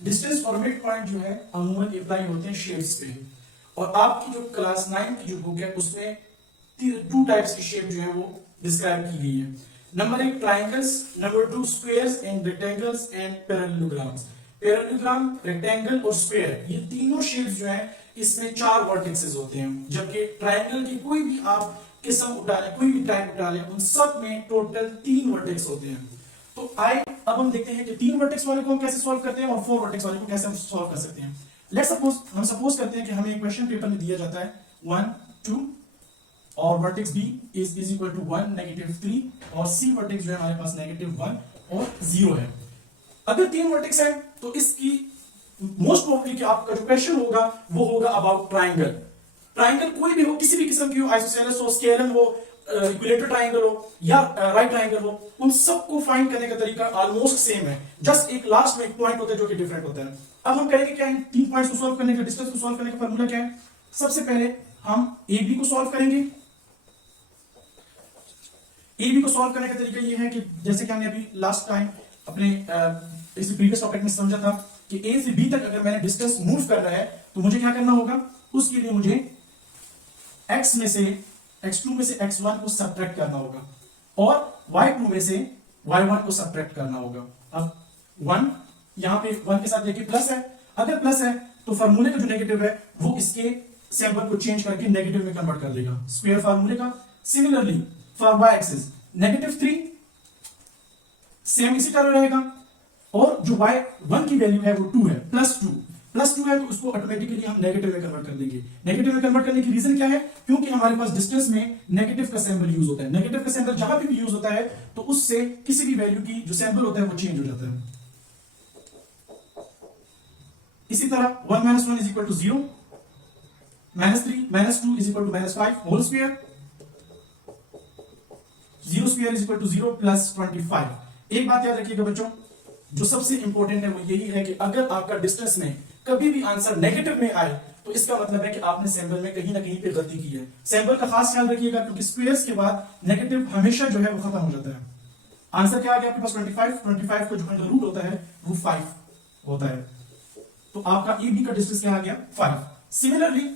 Distance और mid point जो है अमूमन अप्लाई होते हैं शेप्स पे, और आपकी जो क्लास 9 की जो बुक है उसमें टू टाइप्स की शेप जो है वो डिस्क्राइब की गई है। Number 1 triangles, number 2 squares and rectangles and parallelograms. Parallelogram, rectangle और स्क्वायर, ये तीनों शेप्स जो है इसमें 4 वर्टेक्सेस होते हैं, जबकि ट्राइंगल की कोई भी आप किस्म उठा लें, कोई भी टाइप उठा लें, उन सब में टोटल 3 वर्टेक्स होते हैं। तो आइए अब हम देखते हैं कि 3 वर्टेक्स वाले को हम कैसे सॉल्व करते हैं और 4 वर्टेक्स वाले को कैसे हम सॉल्व कर सकते हैं। लेट्स सपोज, हम सपोज करते हैं कि हमें एक क्वेश्चन पेपर में दिया जाता है 1 2 और vertex B is equal to 1 -3 और C वर्टेक्स जो है हमारे पास -1 और 0 है। अगर 3 वर्टेक्स है तो इसकी मोस्ट प्रोबेबली कि आपका जो क्वेश्चन होगा वो होगा अबाउट ट्राइंगल। ट्राइंगल कोई भी हो, किसी भी किस्म की हो, आइसोसेलेस हो, स्केलन हो, इक्विलेटरल ट्राइंगल हो या राइट ट्राइंगल हो, उन सबको फाइंड करने का तरीका ऑलमोस्ट सेम है, जस्ट एक लास्ट में एक पॉइंट होता है जो कि डिफरेंट होता है। अब हम करेंगे क्या है, 3 पॉइंट्स को सॉल्व करने का, डिस्टेंस को सॉल्व करने का फार्मूला क्या है। सबसे पहले हम AB को सॉल्व करेंगे। AB को सॉल्व करने का तरीका ये है कि जैसे कि हमने अभी लास्ट टाइम अपने इस प्रीवियस टॉपिक में समझा था कि A से B तक अगर मैंने डिस्टेंस मूव करना है तो मुझे क्या करना होगा, उसके लिए मुझे x में से x2 में से x1 को सब्ट्रैक्ट करना होगा और y2 में से y1 को सब्ट्रैक्ट करना होगा। अब 1 यहां पे 1 के साथ देखिए प्लस है, अगर प्लस है तो फार्मूले का जो नेगेटिव है वो इसके सिंबल को चेंज करके नेगेटिव में कन्वर्ट कर देगा, स्क्वायर फार्मूले का। Similarly for y axis -3 same इसी तरह रहेगा, और जो y1 की वैल्यू है वो 2 है, +2 है तो उसको ऑटोमेटिकली हम नेगेटिव में कन्वर्ट कर देंगे। नेगेटिव में कन्वर्ट करने की रीजन क्या है, क्योंकि हमारे पास डिस्टेंस में नेगेटिव का सिंबल यूज होता है। नेगेटिव का सिंबल जहां भी यूज होता है तो उससे किसी भी वैल्यू की जो सिंबल होता है वो चेंज हो जाता है। इसी तरह 1 - 1 = 0, -3 - 2 = -5 होल स्क्वायर, 0 स्क्वायर = 0 + 25। एक बात याद रखिएगा बच्चों, जो सबसे इंपॉर्टेंट है वो यही है कि अगर आपका डिस्टेंस में कभी भी आंसर नेगेटिव में आए तो इसका मतलब है कि आपने सिंबल में कहीं ना कहीं पे गलती की है। सिंबल का खास ख्याल रखिएगा, क्योंकि स्क्वायर्स के बाद नेगेटिव हमेशा जो है वो खत्म हो जाता है। आंसर क्या आ गया आपके पास 25 का जो अंडर रूट होता है वो 5 होता है, तो आपका AB का डिस्टेंस क्या आ गया 5। सिमिलरली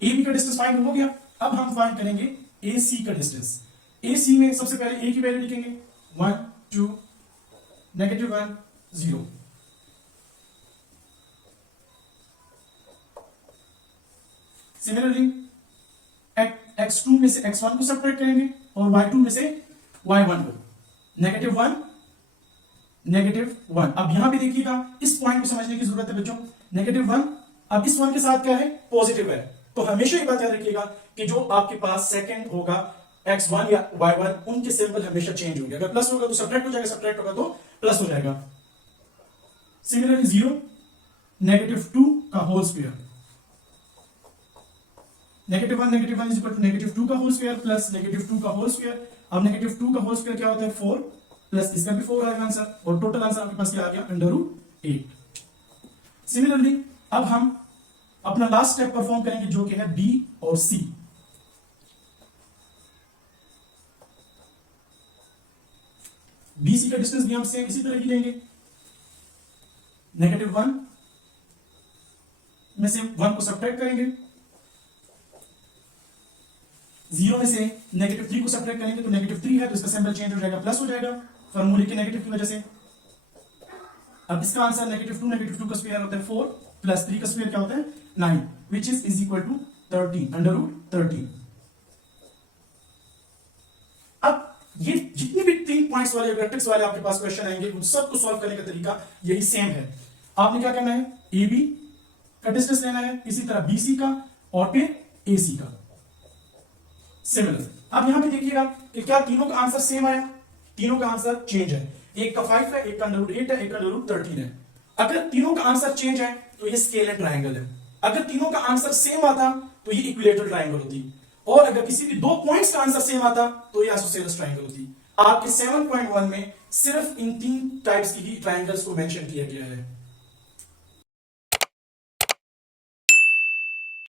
AB का डिस्टेंस फाइंड हो गया, अब हम फाइंड करेंगे AC का डिस्टेंस। AC में सबसे पहले A की वैल्यू लिखेंगे 1 2 -1 0। सिमिलरली x2 में से x1 को सब्ट्रैक्ट करेंगे और y2 में से y1 को, -1 -1। अब यहां भी देखिएगा, इस पॉइंट को समझने की जरूरत है बच्चों। -1 अब इस 1 के साथ क्या है, पॉजिटिव है, तो हमेशा ये बात याद रखिएगा कि जो आपके पास सेकंड होगा x1 या y1, उनके सिंबल हमेशा चेंज होंगे। अगर प्लस होगा तो सब्ट्रैक्ट हो जाएगा, सब्ट्रैक्ट होगा तो प्लस हो जाएगा। सिमिलरली 0 -2 का होल स्क्वायर, -1 = -2 का होल स्क्वायर प्लस -2 का होल स्क्वायर। अब -2 का होल स्क्वायर क्या होता है 4, प्लस इसका भी 4 आएगा आंसर, और टोटल आंसर आपके पास क्या आ गया √8। सिमिलरली अब हम अपना लास्ट स्टेप परफॉर्म करेंगे जो कि है B और C। BC का डिस्टेंस भी हम सेम इसी तरह ही लेंगे, -1 में से 1 को सब्ट्रैक्ट करेंगे, 0 में से -3 को सब्ट्रैक्ट करेंगे तो -3 है तो इसका सिंबल चेंज हो जाएगा, प्लस हो जाएगा फार्मूले के नेगेटिव की वजह से। अब इसका आंसर -2 का स्क्वायर होता है 4 प्लस 3 का स्क्वायर क्या होता है 9, which is equal to 13 √13। अब ये जितने भी 3 पॉइंट्स वाले वर्टेक्स वाले आपके पास क्वेश्चन आएंगे उन सबको सॉल्व करने का तरीका यही सेम है। आपने क्या करना है, AB का डिस्टेंस लेना है, इसी तरह BC का और फिर AC का। सिमिलर अब यहां पे देखिएगा कि क्या तीनों का आंसर सेम आया, तीनों का आंसर चेंज है, एक का 5 है, एक का √8 है, एक का √13 है। अगर तीनों का आंसर चेंज है तो ये स्केलर ट्रायंगल है, अगर तीनों का आंसर सेम आता तो ये इक्विलेटरल ट्रायंगल होती, और अगर किसी भी 2 पॉइंट्स का आंसर सेम आता तो ये आइसोसेलेस ट्रायंगल होती। आपके 7.1 में सिर्फ इन 3 टाइप्स की ही ट्रायंगल्स को मेंशन किया गया है।